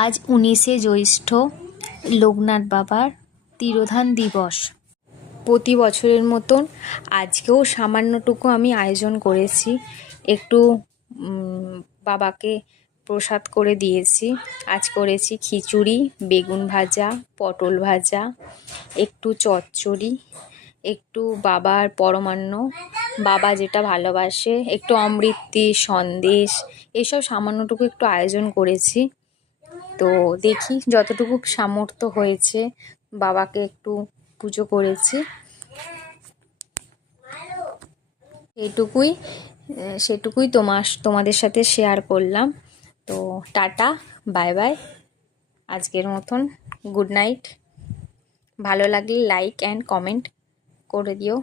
আজ 19শে জ্যৈষ্ঠ, লোকনাথ বাবার তিরোধান দিবস। প্রতি বছরের মতন আজকেও সামান্যটুকু আমি আয়োজন করেছি। একটু বাবাকে প্রসাদ করে দিয়েছি। আজ করেছি খিচুড়ি, বেগুন ভাজা, পটল ভাজা, একটু চচ্চড়ি, একটু বাবার পরমান্ন, বাবা যেটা ভালোবাসে, একটু অমৃতি, সন্দেশ, এসব সামান্যটুকু একটু আয়োজন করেছি। তো দেখি যতটুকু সামর্থ্য হয়েছে বাবাকে একটু পুজো করেছি, সেটুকুই তোমাদের সাথে শেয়ার করলাম। তো টাটা, বাই বাই, আজকের মতন গুড নাইট। ভালো লাগলে লাইক অ্যান্ড কমেন্ট করে দিও।